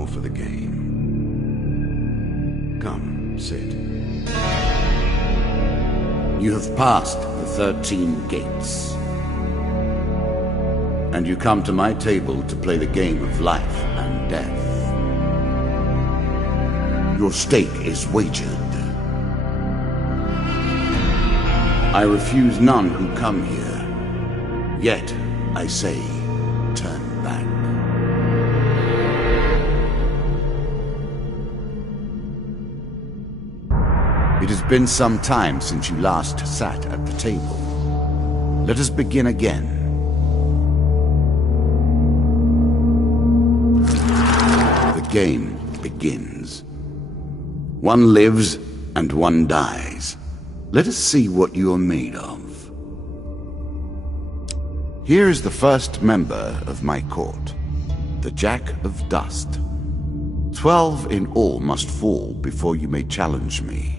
more for the game. Come, sit. You have passed the 13 gates. And you come to my table to play the game of life and death. Your stake is wagered. I refuse none who come here. Yet, I say, turn back. It has been some time since you last sat at the table. Let us begin again. The game begins. One lives and one dies. Let us see what you are made of. Here is the first member of my court, the Jack of Dust. 12 in all must fall before you may challenge me.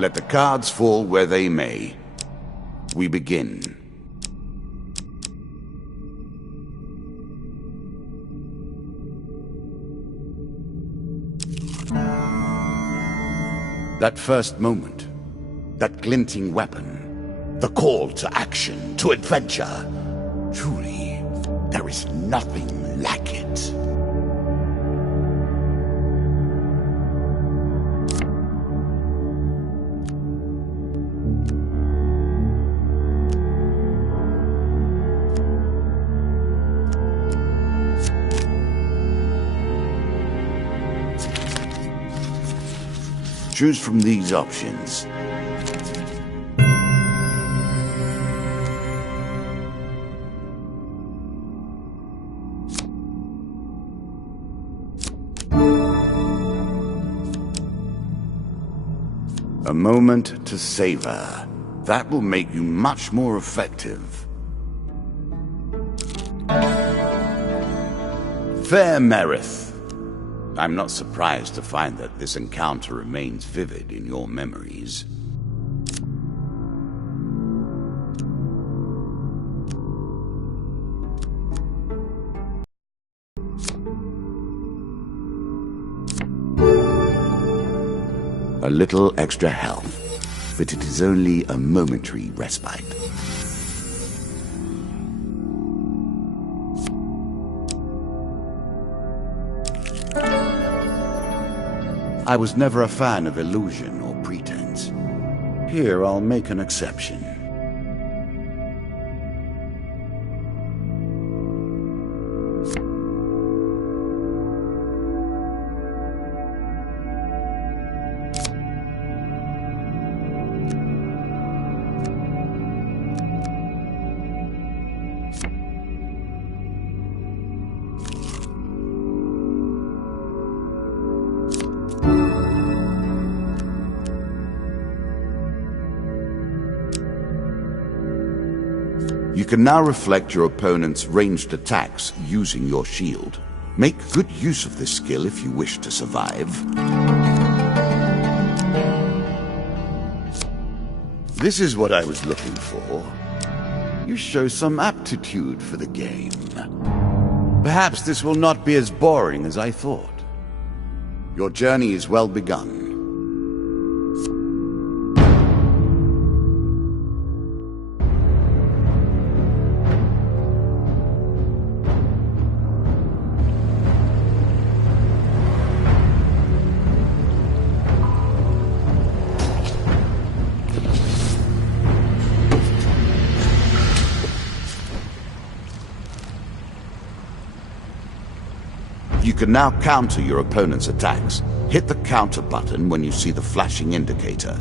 Let the cards fall where they may. We begin. That first moment, that glinting weapon, the call to action, to adventure. Truly, there is nothing like it. Choose from these options. A moment to savor. That will make you much more effective. Fair Merith. I'm not surprised to find that this encounter remains vivid in your memories. A little extra health, but it is only a momentary respite. I was never a fan of illusion or pretense. Here, I'll make an exception. You can now reflect your opponent's ranged attacks using your shield. Make good use of this skill if you wish to survive. This is what I was looking for. You show some aptitude for the game. Perhaps this will not be as boring as I thought. Your journey is well begun. You can now counter your opponent's attacks. Hit the counter button when you see the flashing indicator.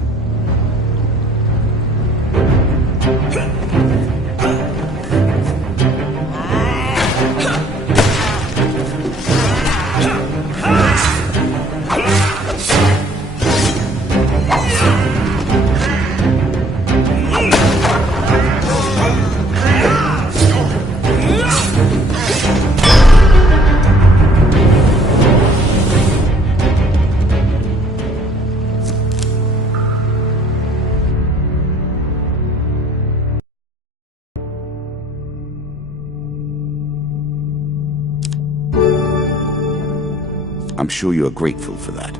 I'm sure you are grateful for that.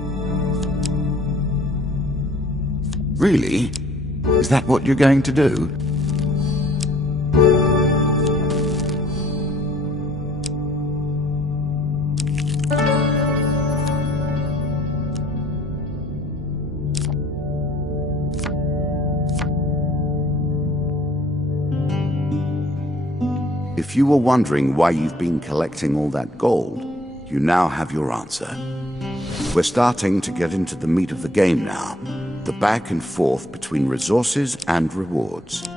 Really? Is that what you're going to do? If you were wondering why you've been collecting all that gold, you now have your answer. We're starting to get into the meat of the game now, the back and forth between resources and rewards.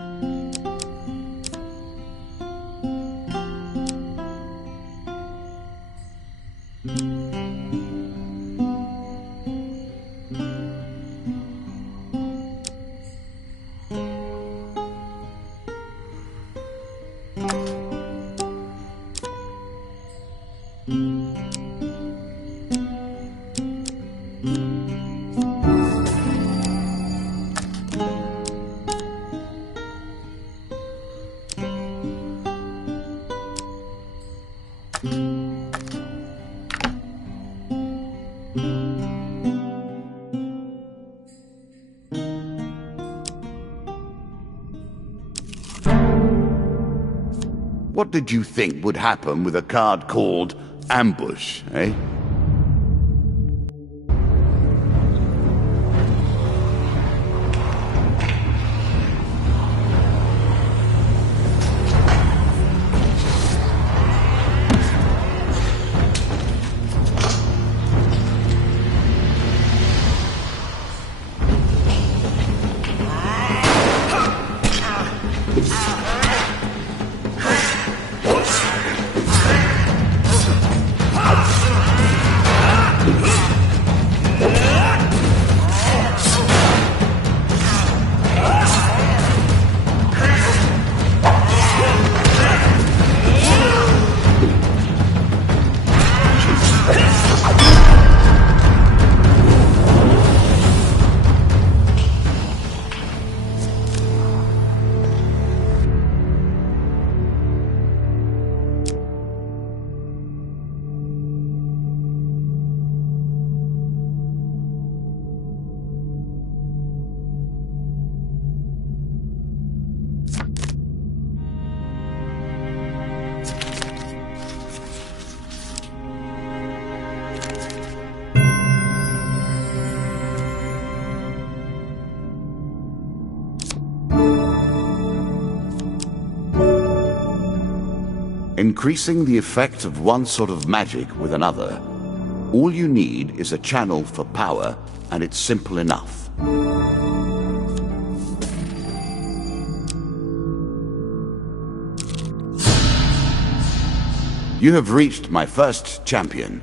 What did you think would happen with a card called Ambush, eh? Increasing the effect of one sort of magic with another. All you need is a channel for power, and it's simple enough. You have reached my first champion.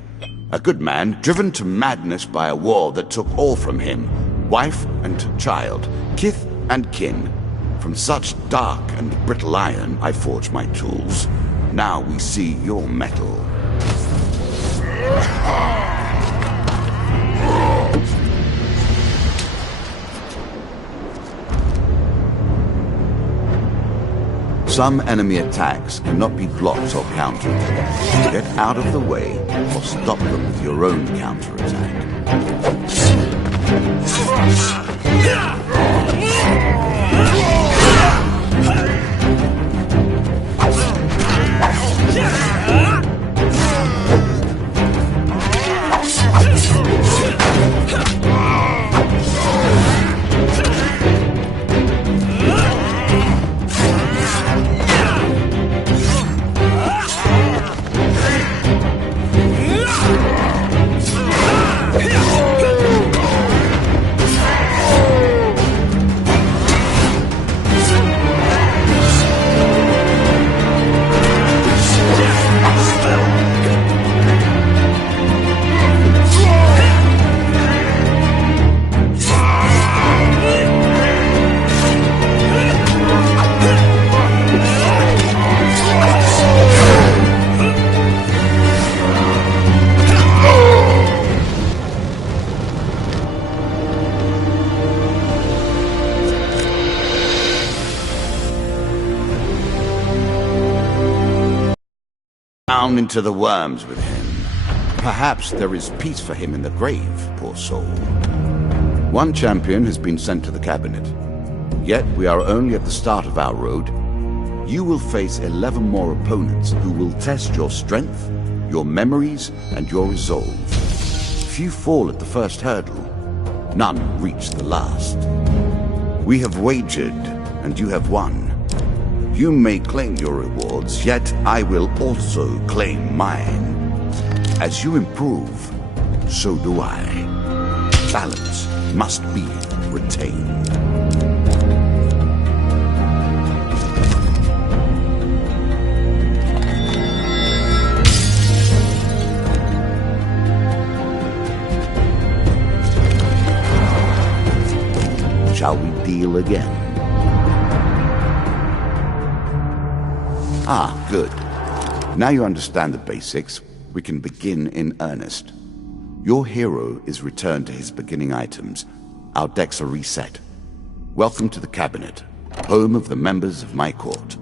A good man, driven to madness by a war that took all from him. Wife and child, kith and kin. From such dark and brittle iron I forge my tools. Now we see your metal. Some enemy attacks cannot be blocked or countered. Get out of the way or stop them with your own counterattack. Down into the worms with him. Perhaps there is peace for him in the grave, poor soul. One champion has been sent to the cabinet. Yet we are only at the start of our road. You will face 11 more opponents who will test your strength, your memories, and your resolve. Few fall at the first hurdle. None reach the last. We have wagered, and you have won. You may claim your rewards, yet I will also claim mine. As you improve, so do I. Balance must be retained. Shall we deal again? Ah, good. Now you understand the basics, we can begin in earnest. Your hero is returned to his beginning items. Our decks are reset. Welcome to the cabinet, home of the members of my court.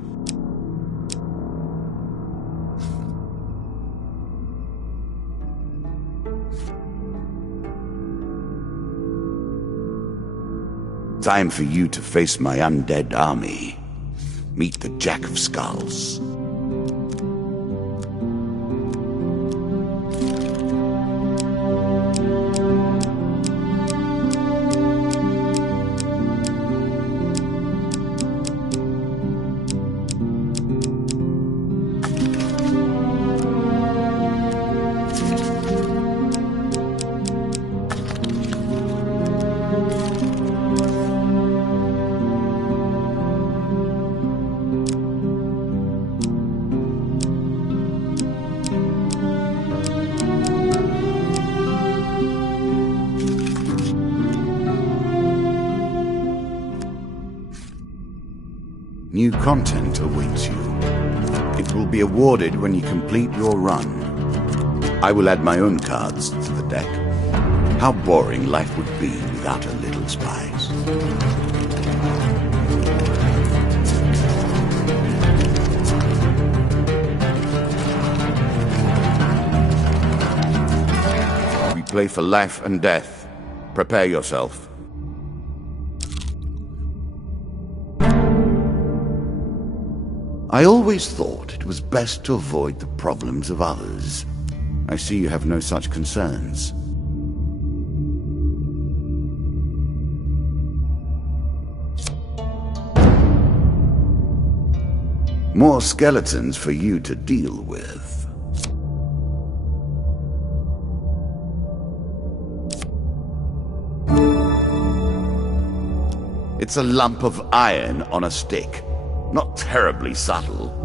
Time for you to face my undead army. Meet the Jack of Skulls. New content awaits you. It will be awarded when you complete your run. I will add my own cards to the deck. How boring life would be without a little spice. We play for life and death. Prepare yourself. I always thought it was best to avoid the problems of others. I see you have no such concerns. More skeletons for you to deal with. It's a lump of iron on a stick. Not terribly subtle.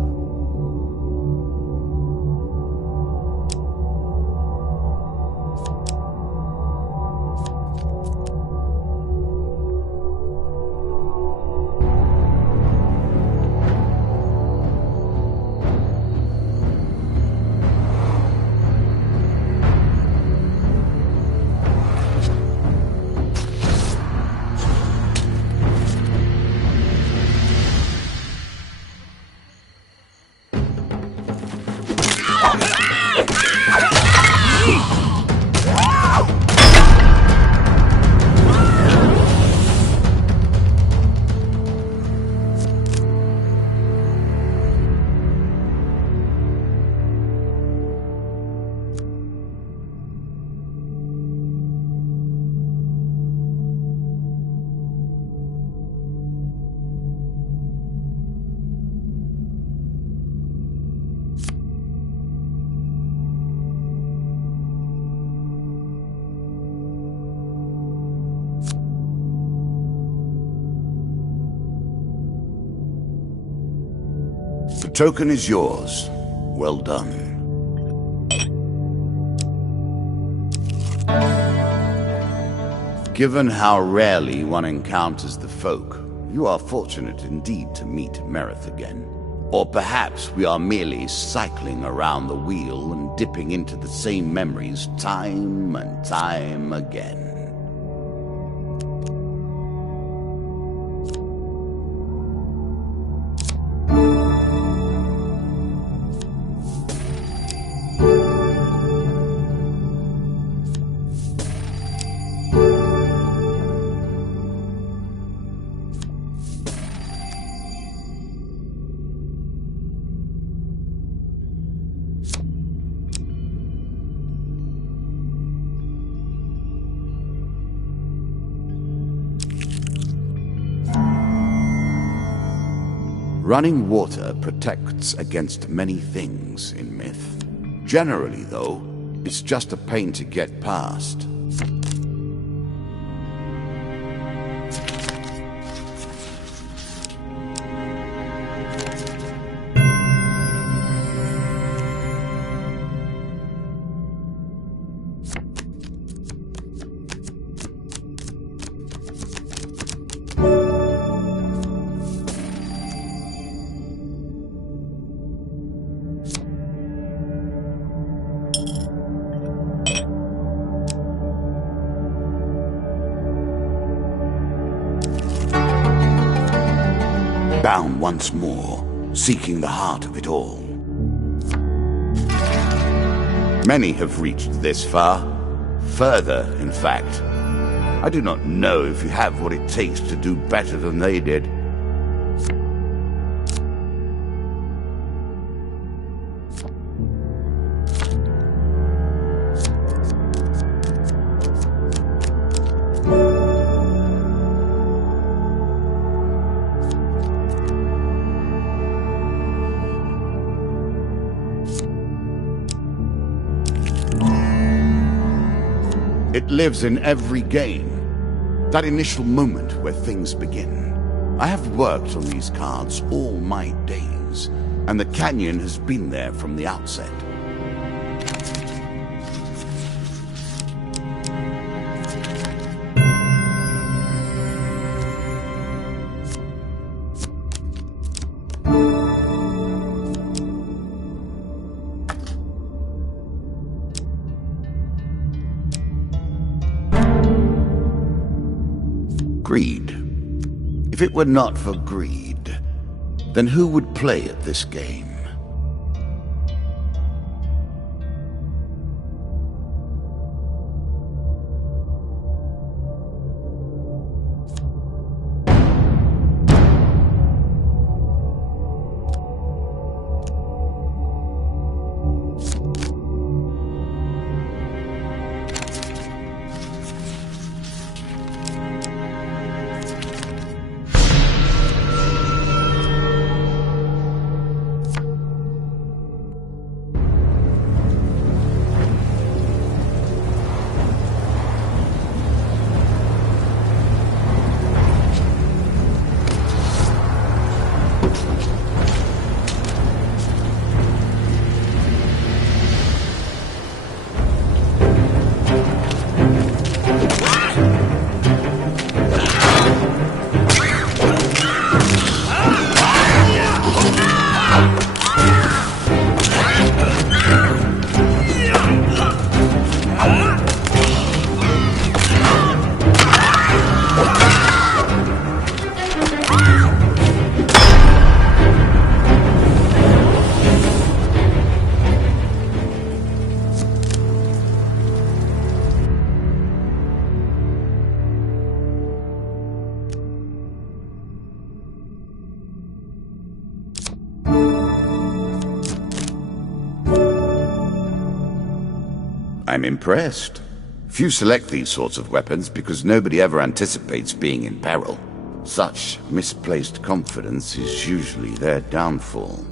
The token is yours. Well done. Given how rarely one encounters the folk, you are fortunate indeed to meet Merith again. Or perhaps we are merely cycling around the wheel and dipping into the same memories time and time again. Running water protects against many things in myth. Generally, though, it's just a pain to get past. Bound once more, seeking the heart of it all. Many have reached this far. Further, in fact. I do not know if you have what it takes to do better than they did. It lives in every game. That initial moment where things begin. I have worked on these cards all my days, and the canyon has been there from the outset. Greed. If it were not for greed, then who would play at this game? I'm impressed. Few select these sorts of weapons because nobody ever anticipates being in peril. Such misplaced confidence is usually their downfall.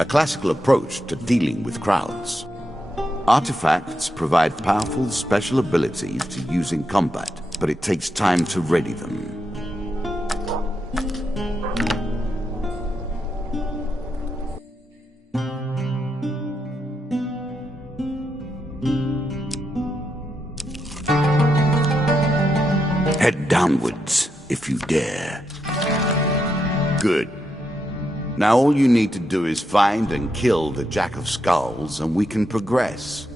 A classical approach to dealing with crowds. Artifacts provide powerful special abilities to use in combat, but it takes time to ready them. Head downwards, if you dare. Good. Now all you need to do is find and kill the Jack of Skulls, and we can progress.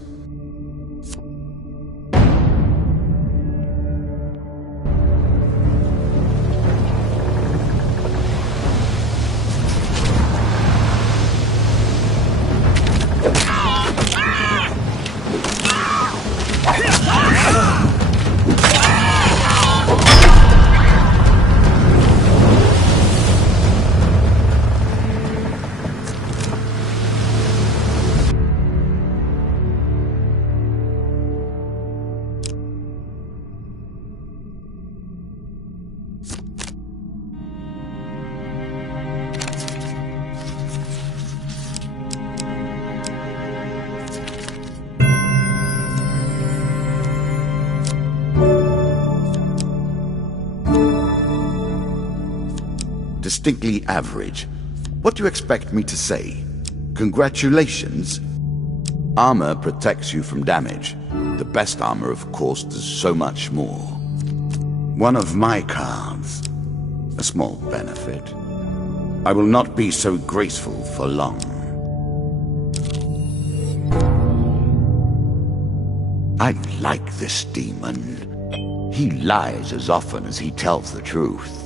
Distinctly average. What do you expect me to say? Congratulations? Armor protects you from damage. The best armor, of course, does so much more. One of my cards. A small benefit. I will not be so graceful for long. I like this demon. He lies as often as he tells the truth.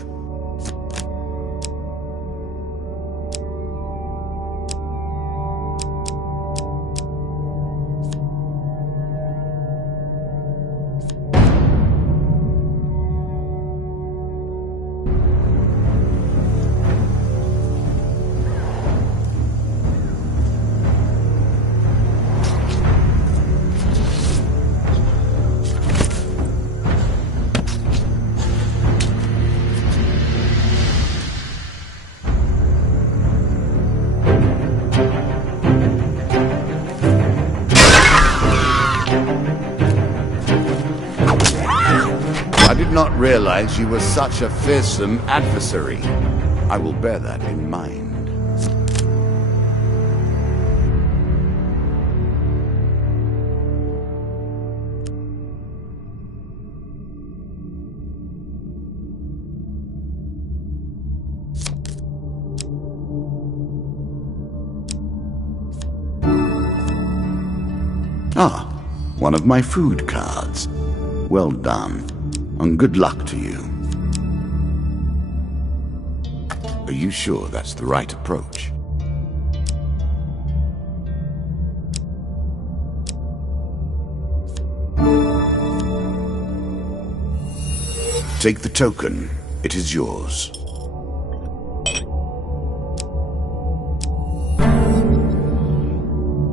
I did not realize you were such a fearsome adversary. I will bear that in mind. Ah, one of my food cards. Well done, and good luck to you. Are you sure that's the right approach? Take the token. It is yours.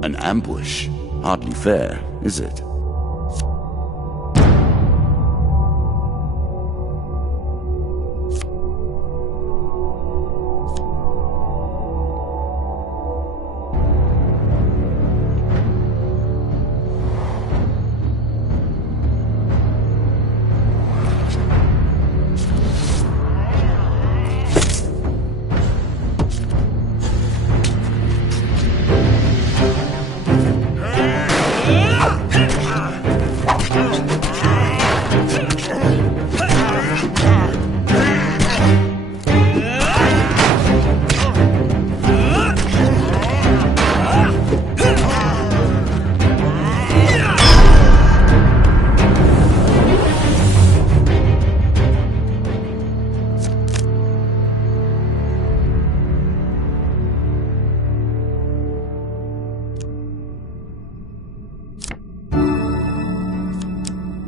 An ambush? Hardly fair, is it?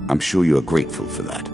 I'm sure you are grateful for that.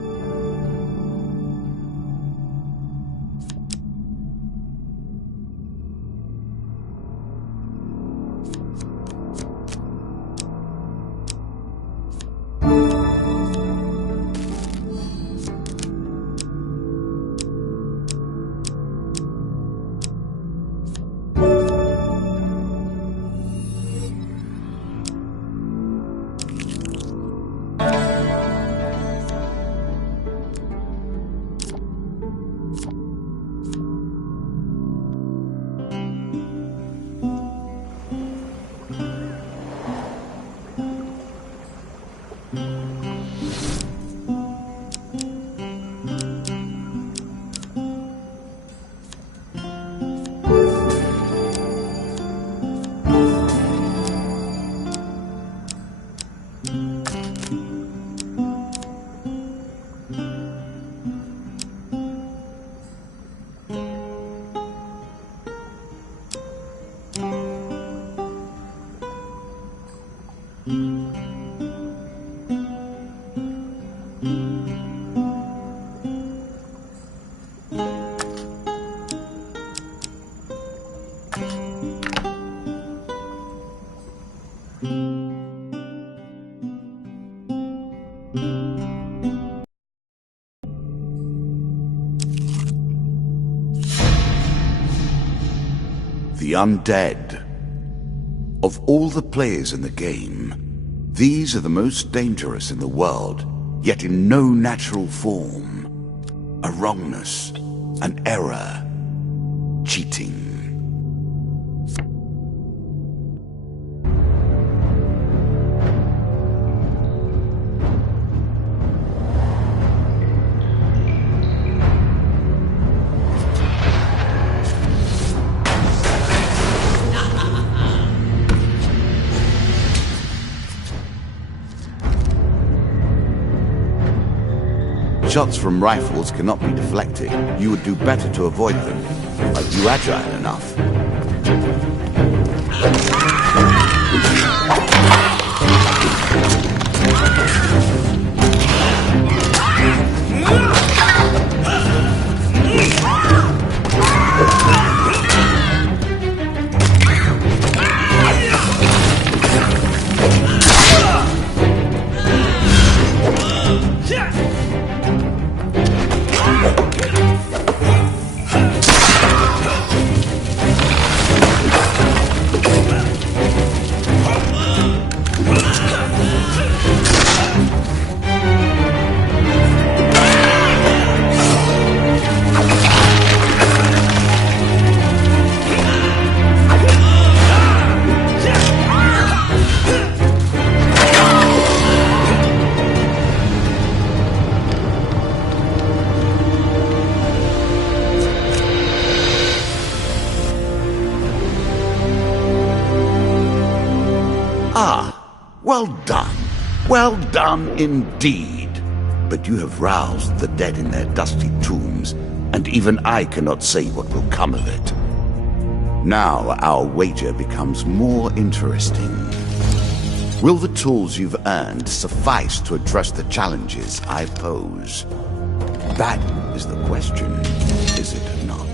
The undead. Of all the players in the game, these are the most dangerous in the world, yet in no natural form. A wrongness, an error, cheating. Shots from rifles cannot be deflected. You would do better to avoid them. Are you agile enough? Well done. Well done indeed. But you have roused the dead in their dusty tombs, and even I cannot say what will come of it. Now our wager becomes more interesting. Will the tools you've earned suffice to address the challenges I pose? That is the question, is it not?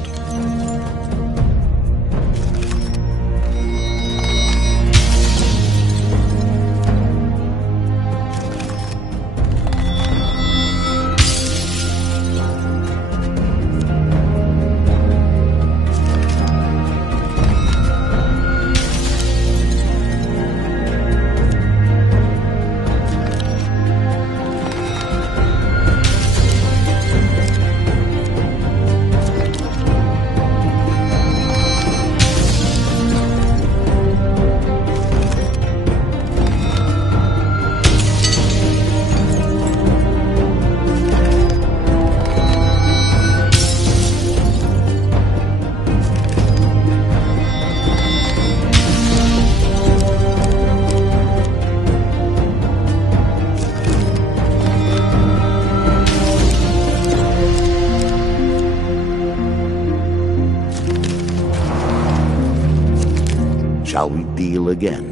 Shall we deal again?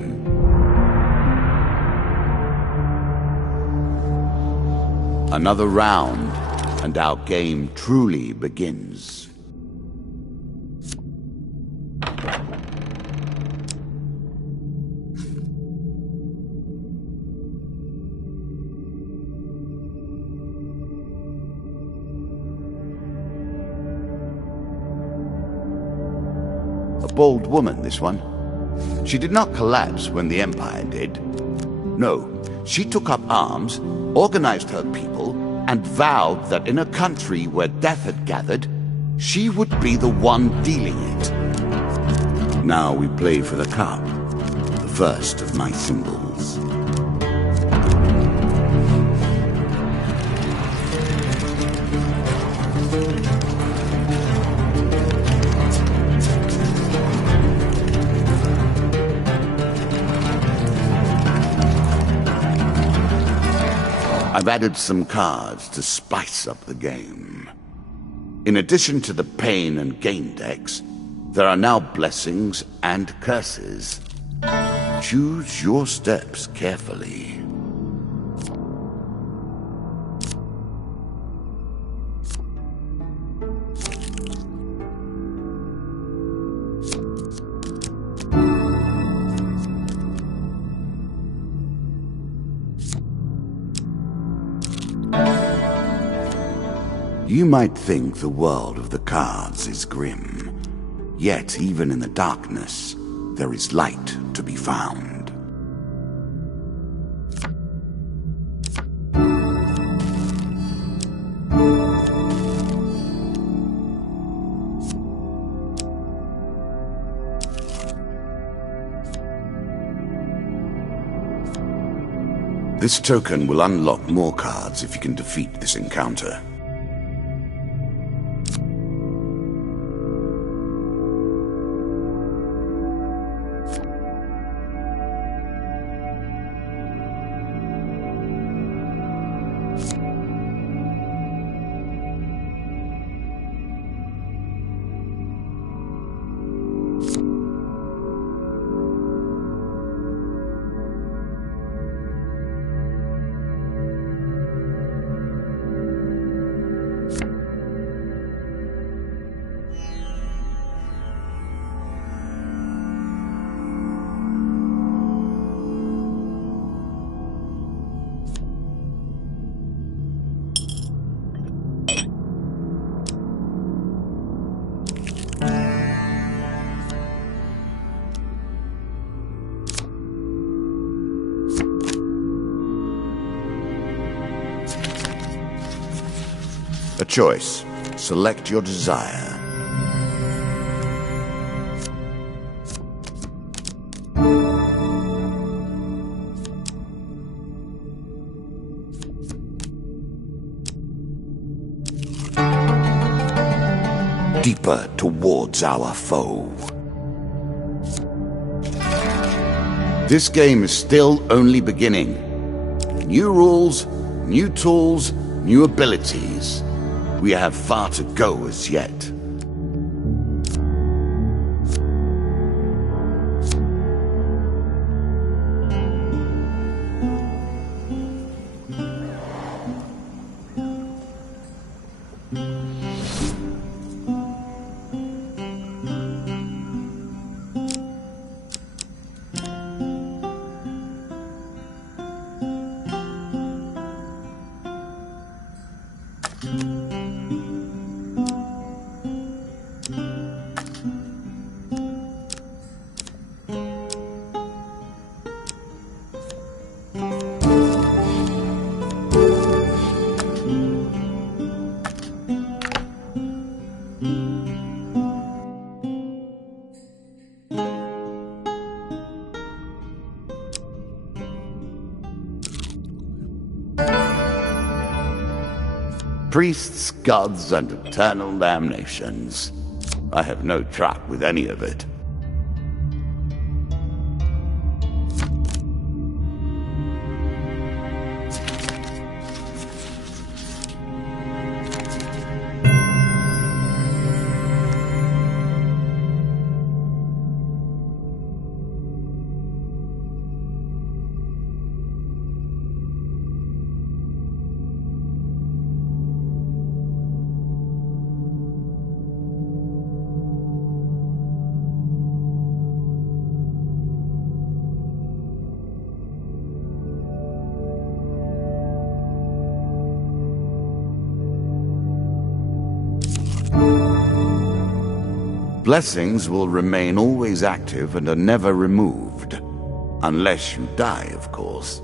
Another round, and our game truly begins. A bold woman, this one. She did not collapse when the Empire did. No, she took up arms, organized her people, and vowed that in a country where death had gathered, she would be the one dealing it. Now we play for the cup, the first of my symbols. I've added some cards to spice up the game. In addition to the pain and gain decks, there are now blessings and curses. Choose your steps carefully. You might think the world of the cards is grim, yet even in the darkness, there is light to be found. This token will unlock more cards if you can defeat this encounter. A choice. Select your desire. Deeper towards our foe. This game is still only beginning. New rules, new tools, new abilities. We have far to go as yet. Priests, gods, and eternal damnations. I have no truck with any of it. Blessings will remain always active and are never removed. Unless you die, of course.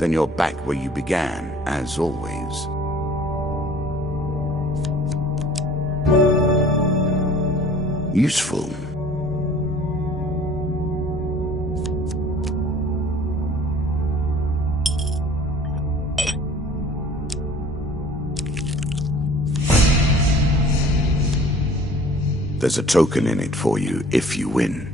Then you're back where you began, as always. Useful. There's a token in it for you if you win.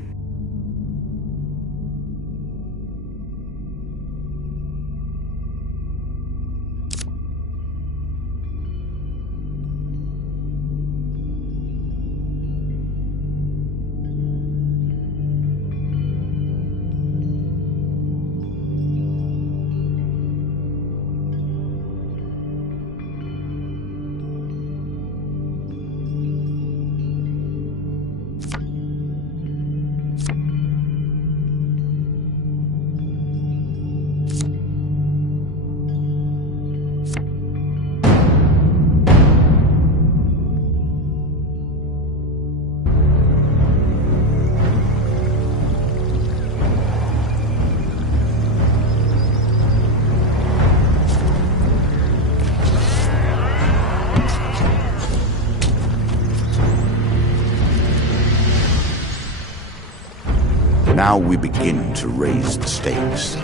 Now we begin to raise the stakes.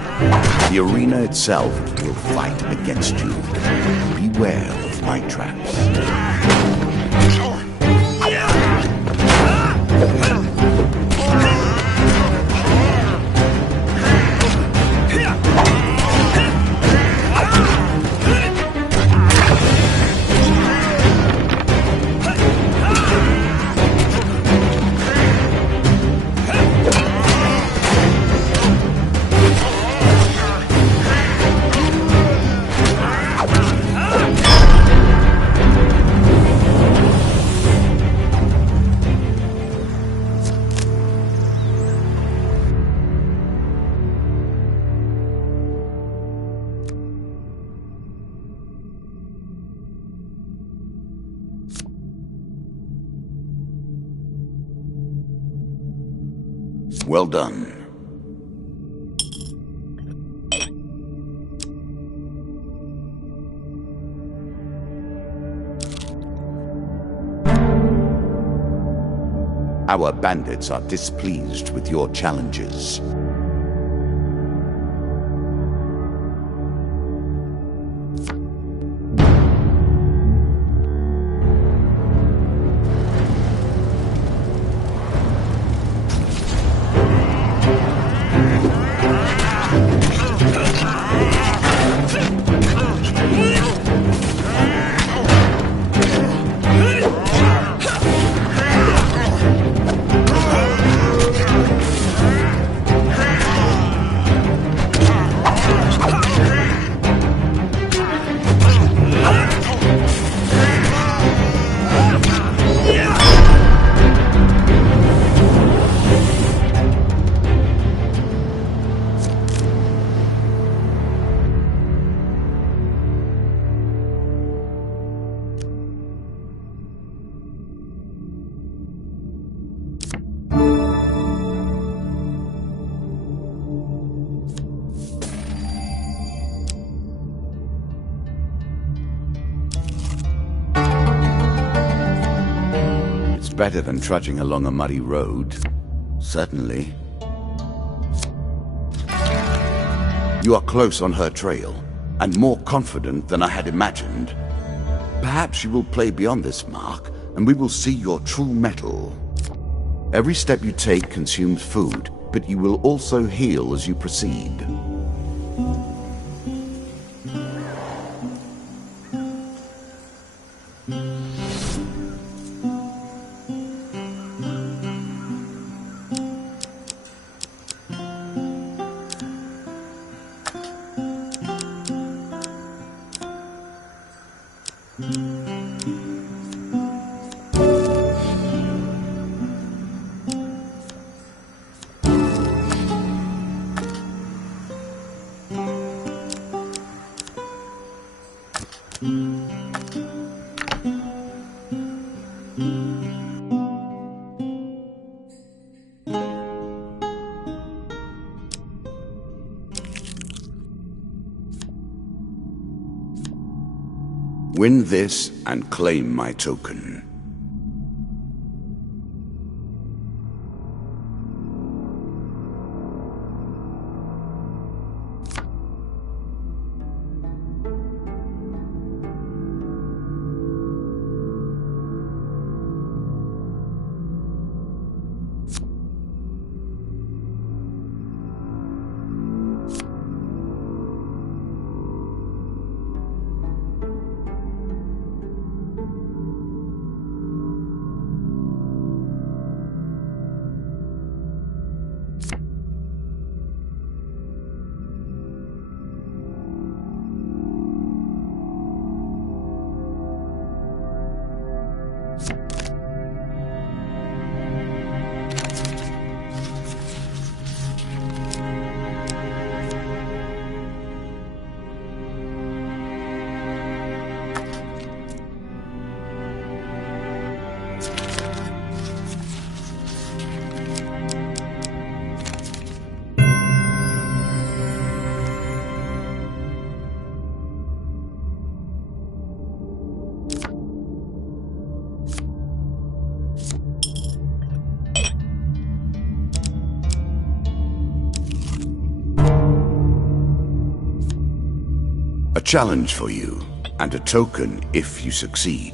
The arena itself will fight against you. Beware of my traps. Well done. Our bandits are displeased with your challenges. Better than trudging along a muddy road. Certainly. You are close on her trail, and more confident than I had imagined. Perhaps you will play beyond this mark, and we will see your true mettle. Every step you take consumes food, but you will also heal as you proceed. Win this and claim my token. challenge for you, and a token if you succeed.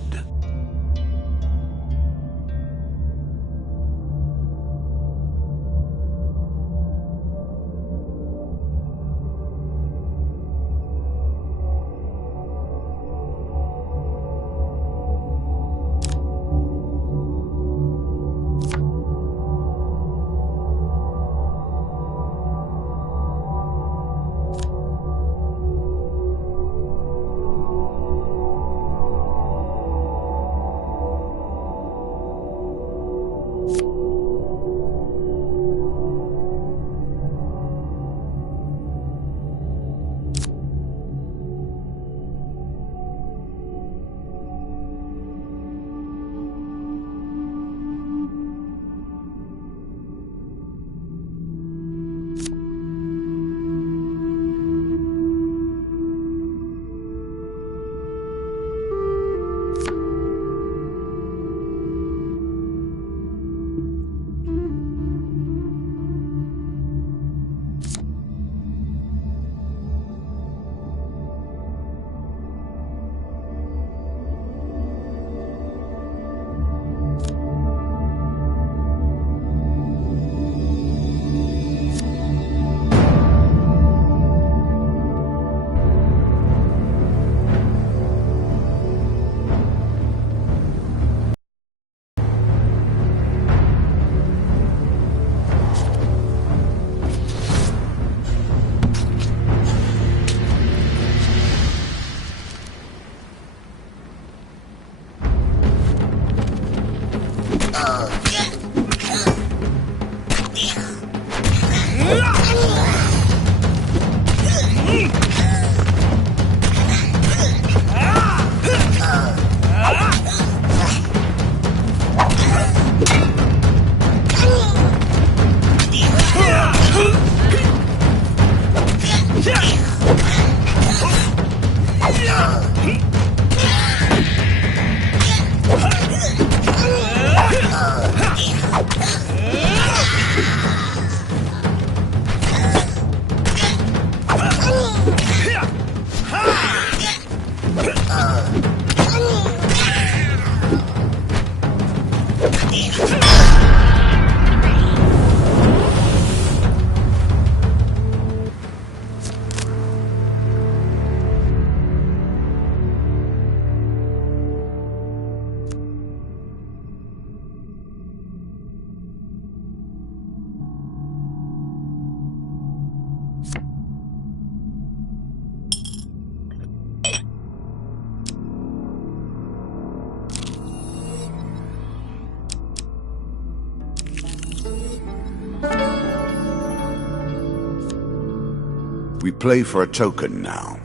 We play for a token now.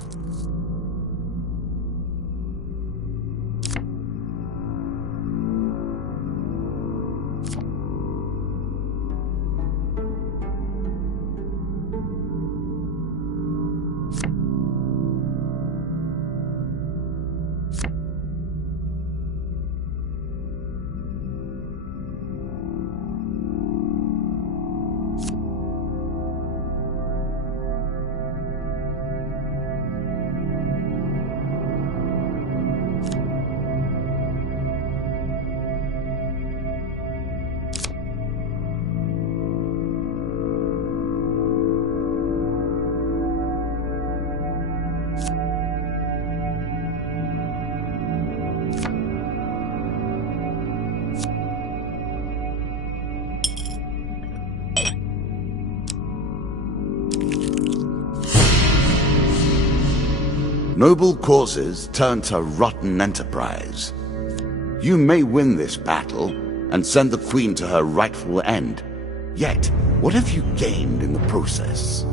Noble causes turn to rotten enterprise. You may win this battle and send the Queen to her rightful end. Yet, what have you gained in the process?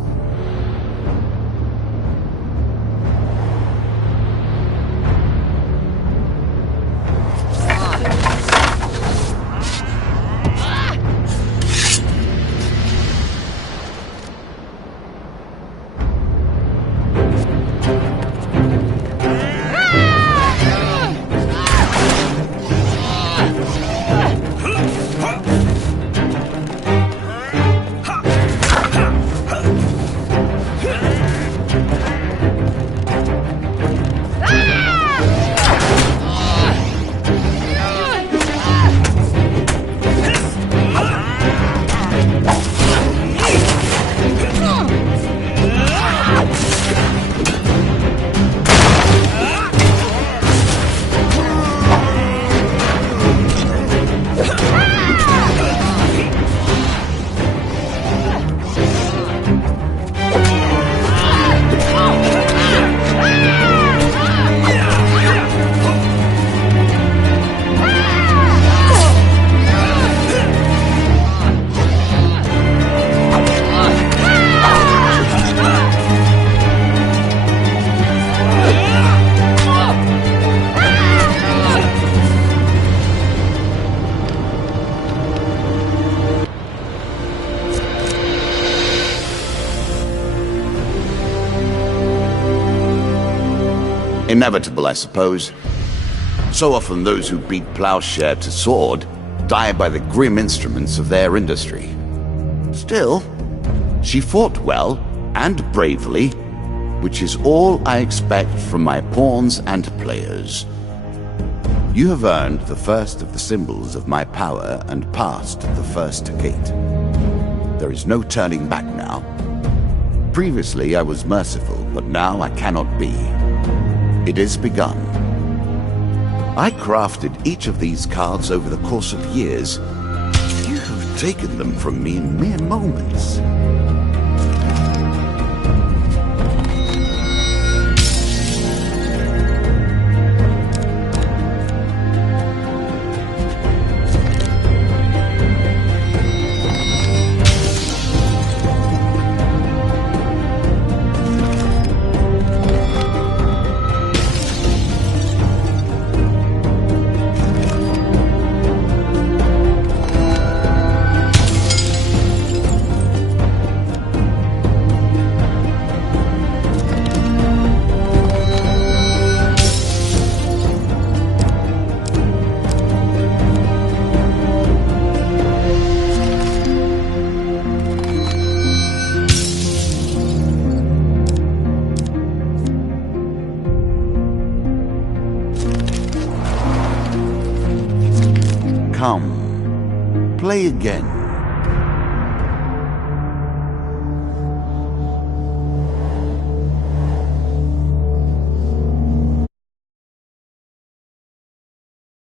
Inevitable, I suppose. So often those who beat plowshare to sword die by the grim instruments of their industry. Still, she fought well and bravely, which is all I expect from my pawns and players. You have earned the first of the symbols of my power and passed the first gate. There is no turning back now. Previously I was merciful, but now I cannot be. It is begun. I crafted each of these cards over the course of years. You have taken them from me in mere moments. Come, play again.